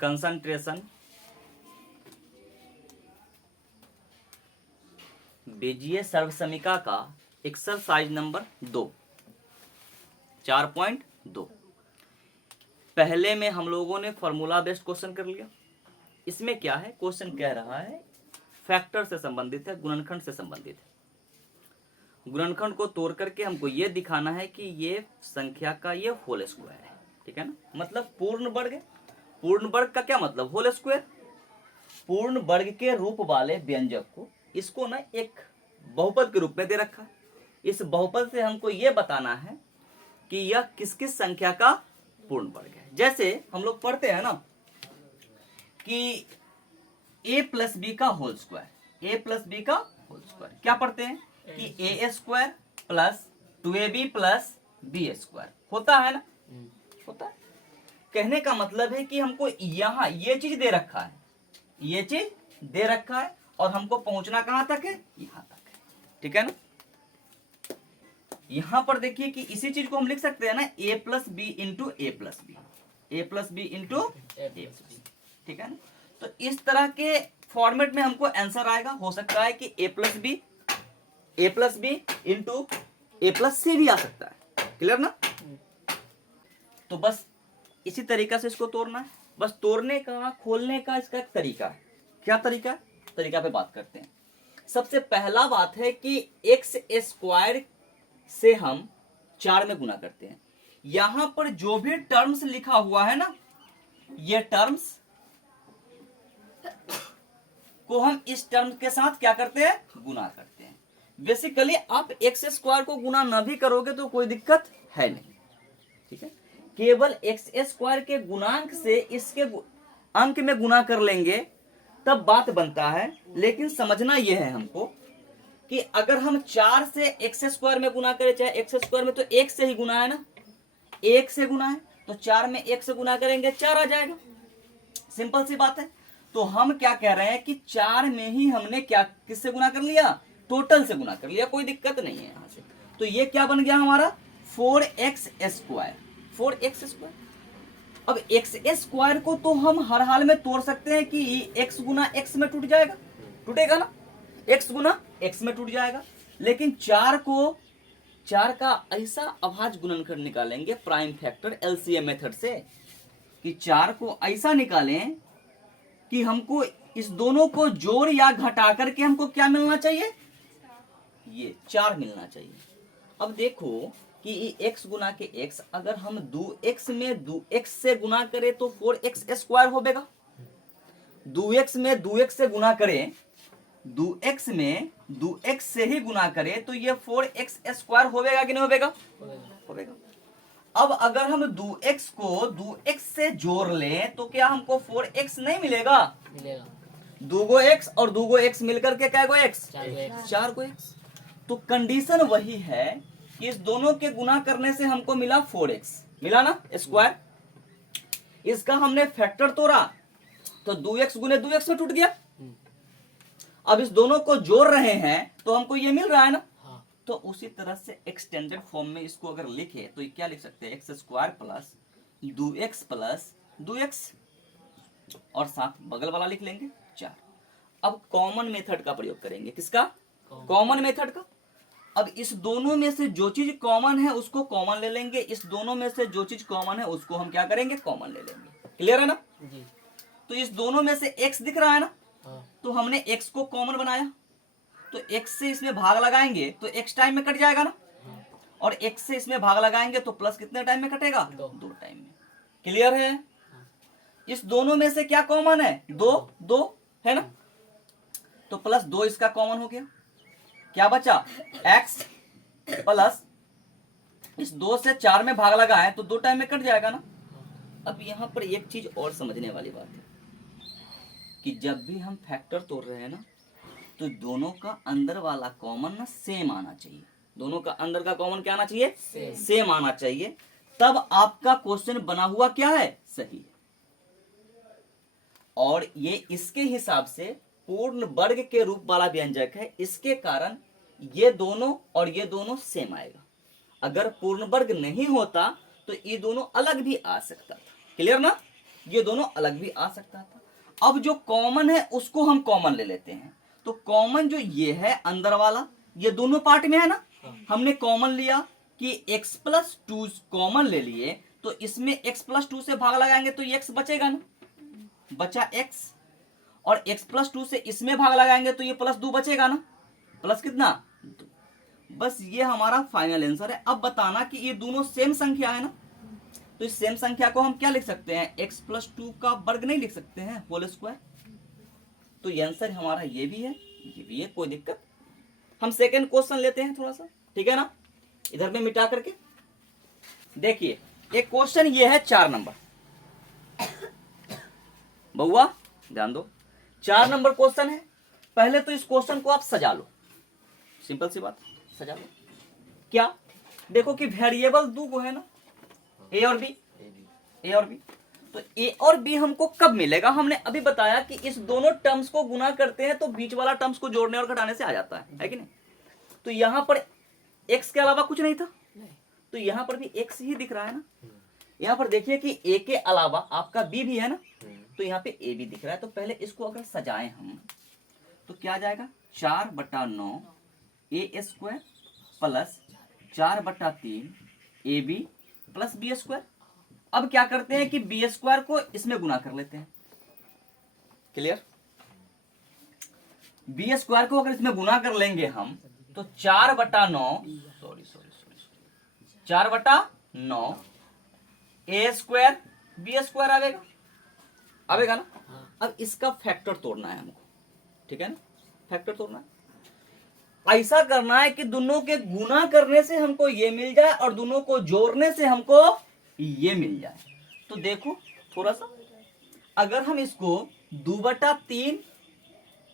Concentration बीजीय सर्वसमीका का exercise number 2 4.2। पहले में हम लोगों ने फॉर्मूला बेस्ड क्वेश्चन कर लिया। इसमें क्या है, क्वेश्चन कह रहा है फैक्टर से संबंधित है, गुणनखंड से संबंधित है। गुणनखंड को तोड़ करके हमको ये दिखाना है कि ये संख्या का ये होल स्क्वायर है, ठीक है ना। मतलब पूर्ण वर्ग, पूर्ण वर्ग का क्या मतलब, होल स्क्वायर। पूर्ण वर्ग के रूप वाले व्यंजक को, इसको ना एक बहुपद के रूप में दे रखा है। इस बहुपद से हमको ये बताना है कि यह किस किस संख्या का पूर्ण वर्ग है। जैसे हम लोग पढ़ते हैं ना कि a प्लस बी का whole square, a plus B का होल स्क्वायर क्या पढ़ते हैं कि A square plus 2ab plus B square होता है ना, होता है। कहने का मतलब है कि हमको यहां ये चीज दे रखा है, ये चीज दे रखा है और हमको पहुंचना कहां तक है, यहां तक है, ठीक है ना। यहां पर देखिए कि इसी चीज को हम लिख सकते हैं ना a plus B into A plus B, A plus B into A plus B, ठीक है ना। तो इस तरह के फॉर्मेट में हमको आंसर आएगा। हो सकता है कि ए plus B into A plus सी भी आ सकता है, क्लियर ना। तो बस इसी तरीका से इसको तोड़ना है। बस तोड़ने का, खोलने का इसका एक तरीका है। क्या तरीका है, तरीका पे बात करते हैं। सबसे पहला बात है कि एक्स स्क्वायर से हम 4 में गुना करते हैं। यहां पर जो भी टर्म्स लिखा हुआ है ना, ये टर्म्स को हम इस टर्म के साथ क्या करते हैं, गुना करते हैं। बेसिकली आप एक्स स्क्वायर को गुना न भी करोगे तो कोई दिक्कत है नहीं, ठीक है। केवल एक्स स्क्वायर के गुणांक से इसके अंक में गुना कर लेंगे तब बात बनता है। लेकिन समझना यह है हमको कि अगर हम 4 से एक्स स्क्वायर में गुना करें, चाहे एक्स स्क्वायर में तो 1 से ही गुना है ना, 1 से गुना है तो 4 में 1 से गुना करेंगे 4 आ जाएगा, सिंपल सी बात है। तो हम क्या कह रहे हैं कि 4 में ही हमने क्या किससे गुना कर लिया, टोटल से गुना कर लिया, कोई दिक्कत नहीं है यहां से। तो ये क्या बन गया हमारा 4x स्क्वायर, 4x स्क्वायर। अब एक्स स्क्वायर को तो हम हर हाल में तोड़ सकते हैं कि x गुना x में टूट जाएगा, टूटेगा ना, x गुना x में टूट जाएगा। लेकिन 4 का ऐसा अभाज्य गुणनखंड निकालेंगे प्राइम फैक्टर एलसीएम मेथड से कि 4 को ऐसा निकालें कि हमको इस दोनों को जोड़ या घटा करके हमको क्या मिलना चाहिए, ये 4 मिलना चाहिए। अब देखो कि x गुना के x अगर हम 2x में 2x से गुना करें तो 4x स्क्वायर होगा। 2x में 2x से गुना करें, 2x में 2x से ही गुना करें तो ये 4x स्क्वायर होगा कि नहीं होगा, होगा। अब अगर हम 2x को 2x से जोड़ लें तो क्या हमको 4x नहीं मिलेगा, मिलेगा। 2 x और 2 x मिलकर के क्या x, 4 x। तो कंडीशन वही है कि इस दोनों के गुना करने से हमको मिला 4x, मिला ना स्क्वायर। इसका हमने फैक्टर तोड़ा तो 2x गुने 2x में टूट गया। अब इस दोनों को जोड़ रहे हैं तो हमको ये मिल रहा है ना। हाँ। तो उसी तरह से एक्सटेंडेड फॉर्म में इसको अगर लिखे तो ये क्या लिख सकते हैं, x square plus 2x plus 2x और साथ बगल वाला लिख लेंगे 4। अब कॉमन मेथड का प्रयोग करेंगे, किसका, कॉमन मेथड का। अब इस दोनों में से जो चीज कॉमन है उसको कॉमन ले लेंगे, इस दोनों में से जो चीज कॉमन है उसको हम क्या करेंगे, कॉमन ले लेंगे, क्लियर है ना जी। तो इस दोनों में से x दिख रहा है ना, तो हमने x को कॉमन बनाया तो x से इसमें भाग लगाएंगे तो x टाइम में कट जाएगा ना, और x से इसमें भाग लगाएंगे तो प्लस कितने टाइम में कटेगा, 2 टाइम में, क्लियर है। इस दोनों में से क्या कॉमन है, 2 है ना, तो प्लस 2 इसका कॉमन हो गया, क्या बचा x प्लस इस 2 से 4 में भाग लगाए तो 2 टाइम में कट जाएगा ना। अब यहां पर एक चीज और समझने वाली बात है कि जब भी हम फैक्टर तोड़ रहे हैं ना तो दोनों का अंदर वाला कॉमन ना सेम आना चाहिए, दोनों का अंदर का कॉमन क्या आना चाहिए, सेम आना चाहिए, तब आपका क्वेश्चन बना हुआ क्या है, सही है। और ये इसके हिसाब से पूर्ण वर्ग के रूप वाला व्यंजक है, इसके कारण ये दोनों और ये दोनों सेम आएगा। अगर पूर्ण वर्ग नहीं होता तो ये दोनों अलग भी आ सकता था, क्लियर ना। ये दोनों अलग भी आ सकता था। अब जो कॉमन है उसको हम कॉमन ले लेते हैं। तो कॉमन जो ये है अंदर वाला, ये दोनों पार्ट में है ना, हमने कॉमन लिया कि x प्लस 2 कॉमन ले लिए, तो इसमें x प्लस 2 से भाग लगाएंगे तो ये x बचेगा ना, बचा x, और x प्लस 2 से इसमें भाग लगाएंगे तो ये प्लस 2 बचेगा ना, प्लस कितना 2। बस ये हमारा फाइनल आंसर है। अब बताना कि ये दोनों सेम संख्या है ना, तो इस सेम संख्या को हम क्या लिख सकते हैं, x प्लस 2 का वर्ग नहीं लिख सकते हैं, होल स्क्वायर। तो ये आंसर हमारा ये भी है, ये भी है, कोई दिक्कत। हम सेकंड क्वेश्चन लेते हैं थोड़ा सा, ठीक है ना, इधर में मिटा करके देखिए। एक क्वेश्चन ये है 4 नंबर, बउआ ध्यान दो, 4 नंबर क्वेश्चन है। पहले तो इस क्वेश्चन को आप सजा लो, सिंपल सी बात, सजा लो। क्या देखो कि वेरिएबल दो को है ना, ए और बी, ए और बी। तो ए और बी हमको कब मिलेगा, हमने अभी बताया कि इस दोनों टर्म्स को गुना करते हैं तो बीच वाला टर्म्स को जोड़ने और घटाने से आ जाता है कि नहीं। तो यहां पर एक्स के अलावा कुछ नहीं था, तो यहां पर भी एक्स ही दिख रहा है ना। यहां पर देखिए कि ए के अलावा आपका बी भी है ना, तो यहाँ पे ए भी दिख रहा है। तो पहले इसको अगर सजाएं हम तो क्या आ जाएगा, 4/9 A square plus 4/3 A B plus B square. अब क्या करते हैं कि बी स्क्वायर को इसमें गुना कर लेते हैं, क्लियर। बी स्क्वायर को अगर इसमें गुना कर लेंगे हम तो 4/9 ए स्क्वायर बी स्क्वायर आवेगा, आवेगा ना। अब इसका फैक्टर तोड़ना है हमको, ठीक है ना, फैक्टर तोड़ना है। ऐसा करना है कि दोनों के गुना करने से हमको ये मिल जाए और दोनों को जोड़ने से हमको ये मिल जाए। तो देखो थोड़ा सा, अगर हम इसको 2/3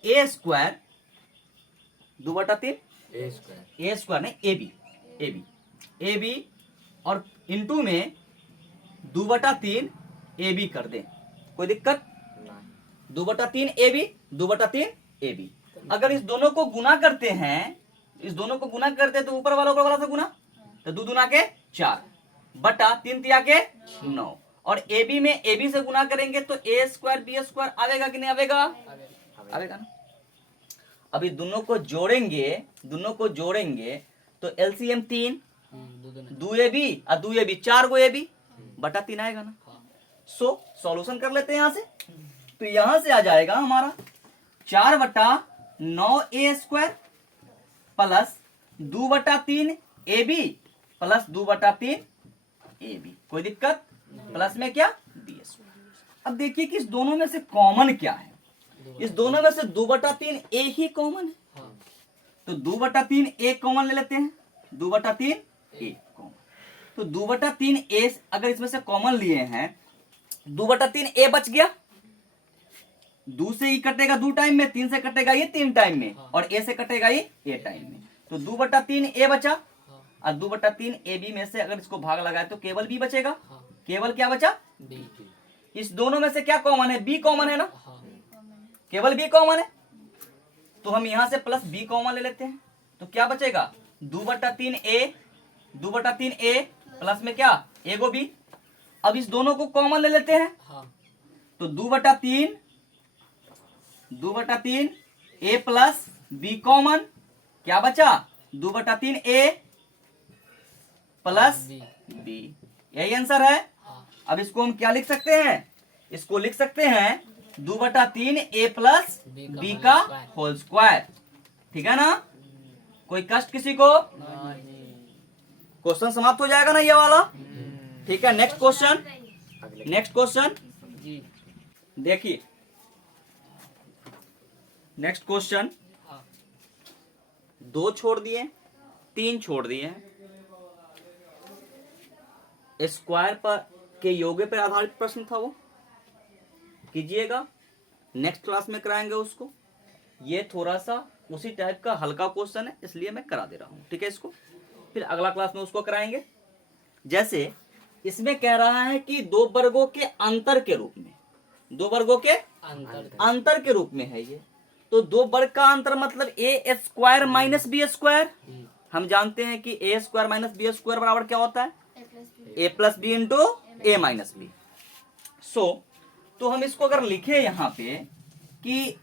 ए स्क्वायर, 2/3 ए स्क्वायर नहीं ए बी और इंटू में 2/3 ए बी कर दें, कोई दिक्कत, 2/3 ए बी 2/3 ए बी। अगर इस दोनों को गुना करते हैं, इस दोनों को गुना करते हैं तो ऊपर वाला से गुना, तो 2 दूना के 4 बटा 3 तिया के 9, और ए बी में ए बी से गुना करेंगे तो ए स्क्वायर बी स्क्वायर आवेगा कि नहीं आवेगा, आवेगा ना। अभी दोनों को जोड़ेंगे तो एलसीएम 3, 2 ए बी और 2 A B 4 go A B बटा 3 आएगा ना। सो सॉल्यूशन कर लेते हैं यहां से, तो यहां से आ जाएगा हमारा 4/9 A square plus 2/3 A B plus 2/3 A B, कोई दिक्कत, प्लस में क्या बी स्क्वायर। अब देखिए कि इस दोनों में से कॉमन क्या है, इस दोनों में से 2/3 ए ही कॉमन है, तो 2/3 ए कॉमन ले लेते हैं, 2/3 ए कॉमन। तो 2/3 ए अगर इसमें से कॉमन लिए हैं, 2/3 ए बच गया, 2 से ही कटेगा 2 टाइम में, 3 से कटेगा ये 3 टाइम में, और ए से कटेगा ये ए टाइम में। तो 2/3 ए बचा, और 2/3 ए बी में से अगर इसको भाग लगाए तो केवल बी बचेगा, केवल क्या बचा बी। इस दोनों में से क्या कॉमन है, बी कॉमन है ना, केवल बी कॉमन है, तो हम यहां से प्लस बी कॉमन ले लेते हैं। तो क्या बचेगा 2/3 ए प्लस में क्या ए गो बी। अब इस दोनों को कॉमन ले लेते हैं, तो 2/3 ए प्लस बी कॉमन, क्या बचा 2/3 ए प्लस बी, यही आंसर है। अब इसको हम क्या लिख सकते हैं, इसको लिख सकते हैं 2/3 ए प्लस बी का होल स्क्वायर, ठीक है ना। कोई कष्ट किसी को, क्वेश्चन समाप्त हो जाएगा ना ये वाला, ठीक है। नेक्स्ट क्वेश्चन देखिए, नेक्स्ट क्वेश्चन 2 छोड़ दिए, 3 छोड़ दिए हैं। स्क्वायर पर के योग पर आधारित प्रश्न था, वो कीजिएगा, नेक्स्ट क्लास में कराएंगे उसको। ये थोड़ा सा उसी टाइप का हल्का क्वेश्चन है, इसलिए मैं करा दे रहा हूं, ठीक है। इसको फिर अगला क्लास में उसको कराएंगे। जैसे इसमें कह रहा है कि 2 वर्गों के अंतर के रूप में, 2 वर्गों के अंतर के रूप में है ये। तो 2 वर्ग का अंतर मतलब ए स्क्वायर माइनस बी स्क्वायर। हम जानते हैं कि A square minus B square बराबर क्या होता है, ए प्लस बी इंटू ए माइनस बी। सो तो हम इसको अगर लिखे यहाँ पे कि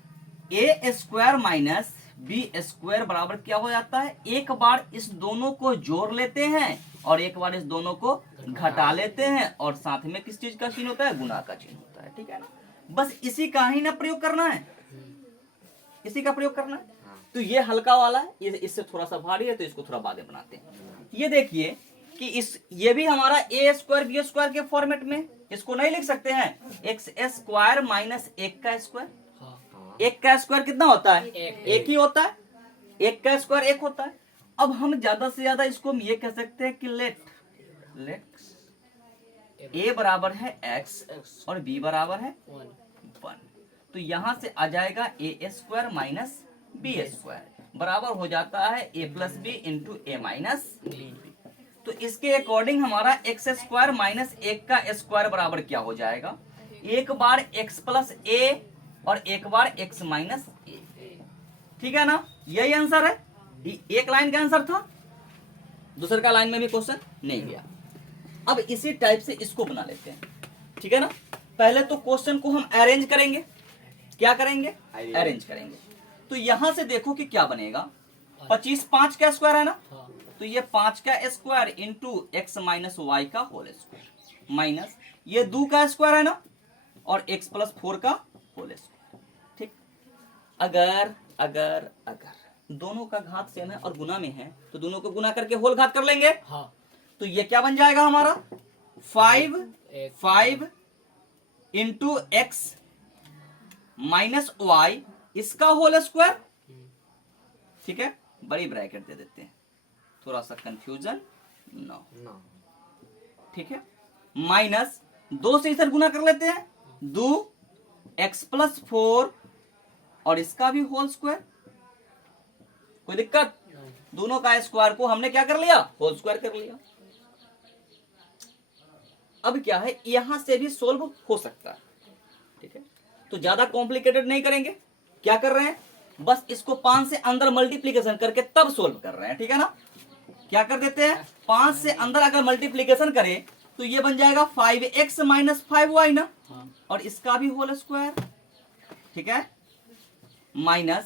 A square minus B square बराबर क्या हो जाता है, एक बार इस दोनों को जोड़ लेते हैं और एक बार इस दोनों को घटा लेते हैं, और साथ में किस चीज का चिन्ह होता है, गुना का चिन्ह होता है। ठीक है ना, बस इसी का ही ना प्रयोग करना है, इसी का प्रयोग करना है। तो ये हल्का वाला है, ये इससे थोड़ा सा भारी है, तो इसको थोड़ा बाद में बनाते हैं। ये देखिए कि ये भी हमारा ए स्क्वायर बी स्क्वायर के फॉर्मेट में, इसको नहीं लिख सकते हैं एक्स स्क्वायर माइनस एक का स्क्वायर। एक का स्क्वायर कितना होता है, एक ही होता है, एक का स्क्वायर एक होता है। अब हम ज्यादा से ज्यादा इसको हम ये कह सकते हैं कि लेट ए बराबर है एक्स और बी बराबर है 1, तो यहां से आ जाएगा ए स्क्वायर माइनस बी स्क्वायर बराबर हो जाता है ए प्लस बी इंटू ए माइनस बी। तो इसके अकॉर्डिंग हमारा एक्स स्क्वायर माइनस एक का स्क्वायर बराबर क्या हो जाएगा, एक बार एक्स प्लस ए और एक बार एक्स माइनस ए। ठीक है ना, यही आंसर है, एक लाइन का आंसर था, दूसरे का लाइन में भी क्वेश्चन नहीं गया। अब इसी टाइप से इसको बना लेते हैं। ठीक है ना, पहले तो क्वेश्चन को हम अरेंज करेंगे, क्या करेंगे, अरेंज करेंगे। तो यहां से देखो कि क्या बनेगा, 25 5 का स्क्वायर है ना, तो ये 5 का square into X minus Y का होल स्क्वायर माइनस ये 2 का स्क्वायर है ना, और एक्स प्लस 4 का होल स्क्वायर। ठीक, अगर अगर अगर दोनों का घात सेम है और गुना में है, तो दोनों को गुना करके होल घात कर लेंगे। तो ये क्या बन जाएगा हमारा 5 इंटू एक्स माइनस वाई इसका होल स्क्वायर। ठीक है, बड़ी ब्रैकेट दे देते हैं, थोड़ा सा कंफ्यूजन नो। ठीक है, माइनस 2 से इधर गुना कर लेते हैं, 2 एक्स प्लस 4 और इसका भी होल स्क्वायर। कोई दिक्कत, दोनों का स्क्वायर को हमने क्या कर लिया, होल स्क्वायर कर लिया। अब क्या है, यहां से भी सोल्व हो सकता है। ठीक है, तो ज्यादा कॉम्प्लिकेटेड नहीं करेंगे, क्या कर रहे हैं, बस इसको 5 से अंदर मल्टीप्लीकेशन करके तब सोल्व कर रहे हैं। ठीक है ना, क्या कर देते हैं, 5 से अंदर अगर मल्टीप्लीकेशन करें तो ये बन जाएगा 5x माइनस 5y ना, और इसका भी होल स्क्वायर। ठीक है, माइनस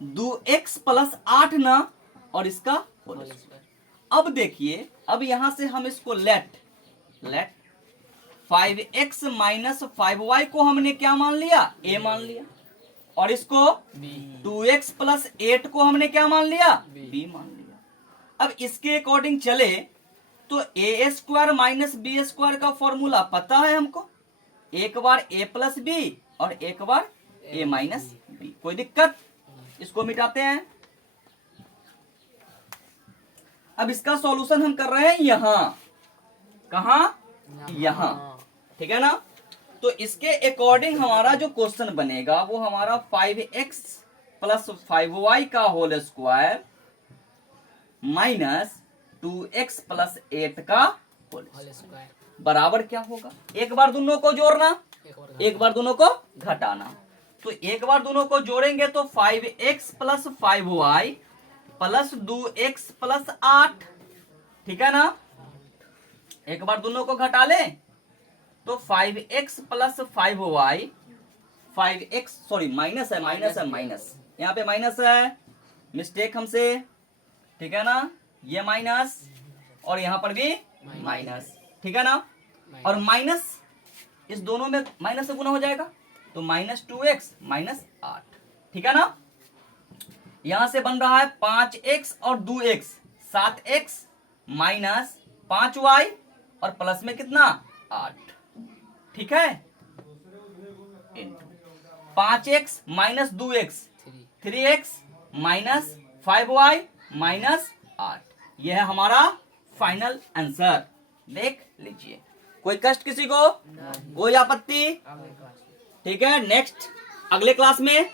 2x प्लस 8 ना, और इसका होल स्क्वायर। अब देखिए, अब यहां से हम इसको लेट 5x माइनस 5y को हमने क्या मान लिया, a मान लिया, और इसको 2x प्लस 8 को हमने क्या मान लिया, b मान लिया। अब इसके अकॉर्डिंग चले तो ए स्क्वायर माइनस बी स्क्वायर का फॉर्मूला पता है हमको, एक बार a प्लस बी और एक बार a माइनस बी। कोई दिक्कत, इसको मिटाते हैं। अब इसका सॉल्यूशन हम कर रहे हैं यहां, कहां, यहां। ठीक है ना, तो इसके अकॉर्डिंग हमारा जो क्वेश्चन बनेगा वो हमारा 5x प्लस 5y का whole square minus 2x plus 8 का होल स्क्वायर बराबर क्या होगा, एक बार दोनों को जोड़ना, एक बार दोनों को घटाना। तो एक बार दोनों को जोड़ेंगे तो 5x plus 5y plus 2x plus 8। ठीक है ना, एक बार दोनों को घटा लें तो 5x plus 5y 5x sorry minus है, माइनस यहाँ पे माइनस है, मिस्टेक हमसे। ठीक है ना, ये माइनस और यहाँ पर भी माइनस। ठीक है ना, और माइनस इस दोनों में माइनस से गुना हो जाएगा, तो माइनस 2x माइनस 8। ठीक है ना, यहां से बन रहा है 5x और 2x 7x माइनस 5y और प्लस में कितना 8। ठीक है, 5x minus 2x 3x minus 5y minus 8। यह है हमारा फाइनल आंसर, देख लीजिए। कोई कष्ट किसी को, कोई आपत्ति? ठीक है, नेक्स्ट अगले क्लास में